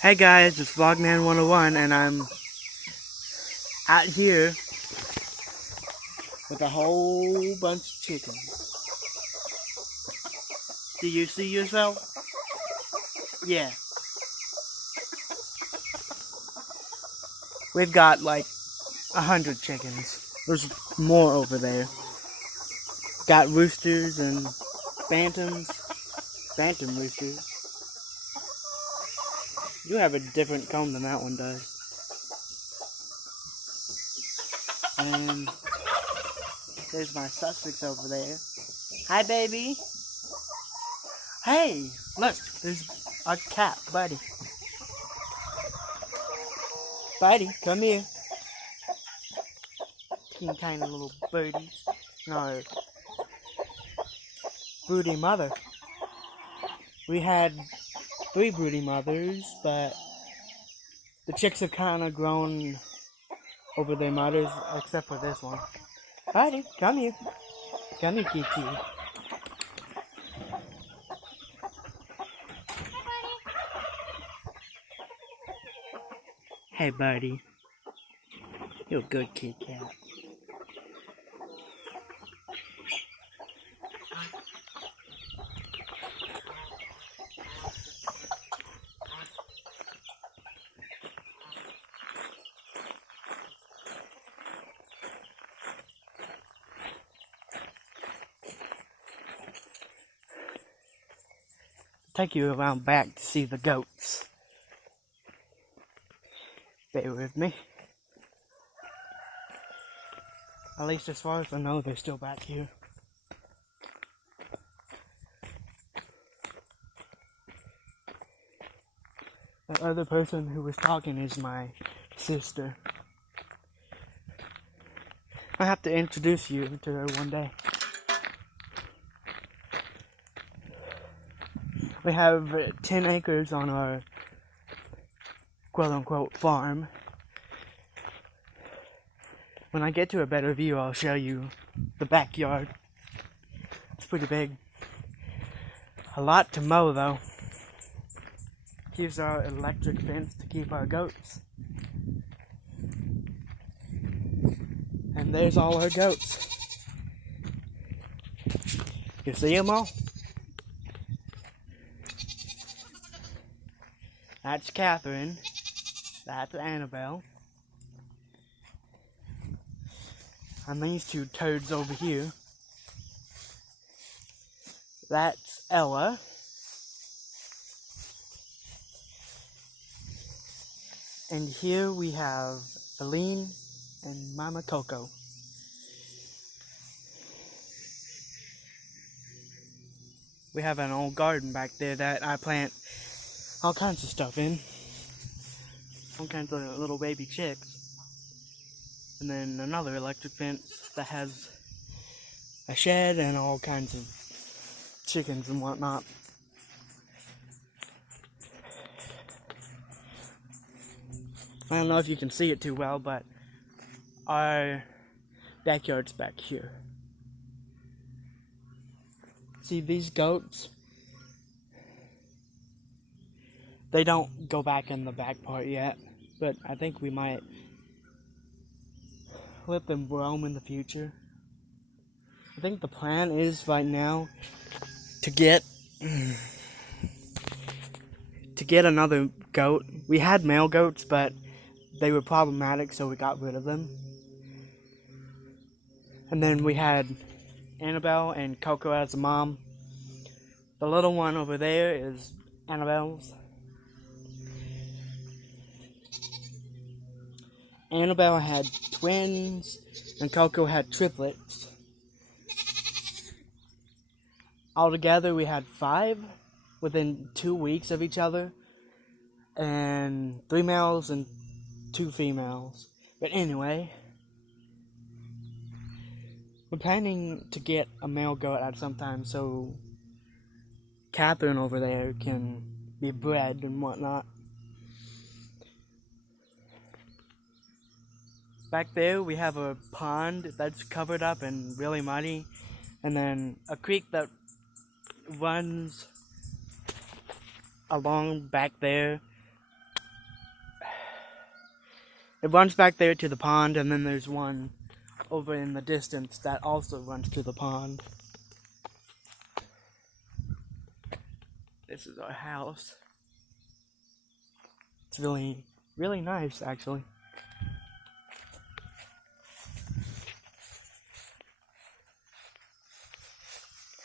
Hey guys, it's Vlogman 101 and I'm out here with a whole bunch of chickens. Do you see yourself? Yeah. We've got like 100 chickens. There's more over there. Got roosters and bantam roosters. You have a different comb than that one does. And there's my Sussex over there. Hi, baby. Hey, look, there's our cat, Buddy. Buddy, come here. Teeny tiny little birdies. No, broody mother. We had 3 broody mothers, but the chicks have kind of grown over their mothers, except for this one. Buddy, come here. Come here, Kiki. Hey, buddy. You're a good kitty cat. Take you around back to see the goats. Bear with me. At least as far as I know, they're still back here. The other person who was talking is my sister. I have to introduce you to her one day. We have 10 acres on our quote-unquote farm. When I get to a better view, I'll show you the backyard. It's pretty big. A lot to mow, though. Here's our electric fence to keep our goats. And there's all our goats. You see them all? That's Catherine. That's Annabelle. And these 2 toads over here. That's Ella. And here we have Feline and Mama Coco. We have an old garden back there that I plant all kinds of stuff in. All kinds of little baby chicks. And then another electric fence that has a shed and all kinds of chickens and whatnot. I don't know if you can see it too well, but our backyard's back here. See these goats? They don't go back in the back part yet, but I think we might let them roam in the future. I think the plan is right now to get another goat. We had male goats, but they were problematic, so we got rid of them. And then we had Annabelle and Coco as a mom. The little one over there is Annabelle's. Annabelle had twins, and Coco had triplets. Altogether, we had 5 within 2 weeks of each other, and 3 males and 2 females. But anyway, we're planning to get a male goat at some time, so Catherine over there can be bred and whatnot. Back there we have a pond that's covered up and really muddy, and then a creek that runs along back there It runs back there to the pond, and then there's one over in the distance that also runs to the pond. This is our house. It's really, really nice, actually.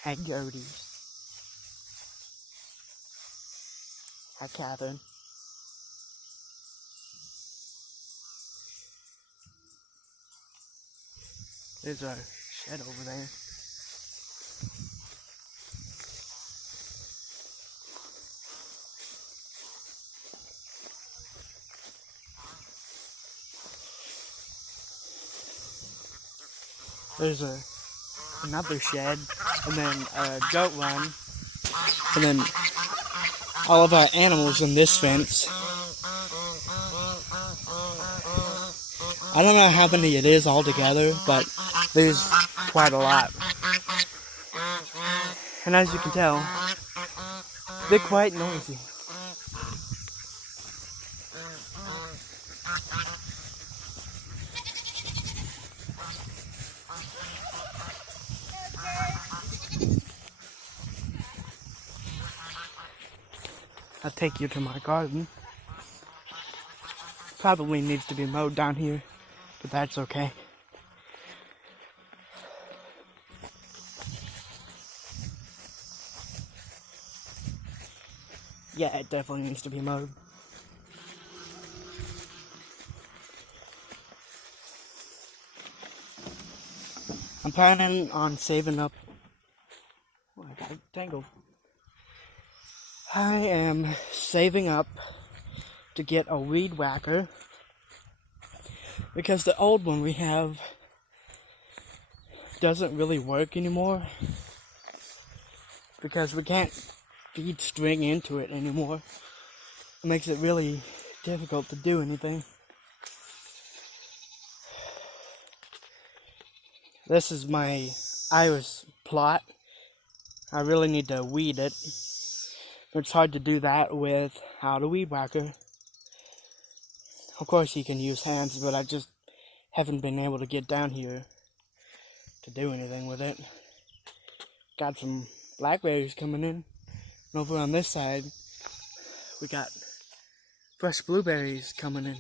Hi, Gerties. Hi, Catherine. There's our shed over there. There's another shed, and then a goat run, and then all of our animals in this fence. I don't know how many it is altogether, but there's quite a lot. And as you can tell, they're quite noisy. I'll take you to my garden. Probably needs to be mowed down here, but that's okay. Yeah, it definitely needs to be mowed. I'm planning on saving up. Oh, I got tangled. I am saving up to get a weed whacker because the old one we have doesn't really work anymore because we can't feed string into it anymore. It makes it really difficult to do anything. This is my iris plot. I really need to weed it. It's hard to do that without a weed whacker. Of course you can use hands, but I just haven't been able to get down here to do anything with it. Got some blackberries coming in. And over on this side, we got fresh blueberries coming in.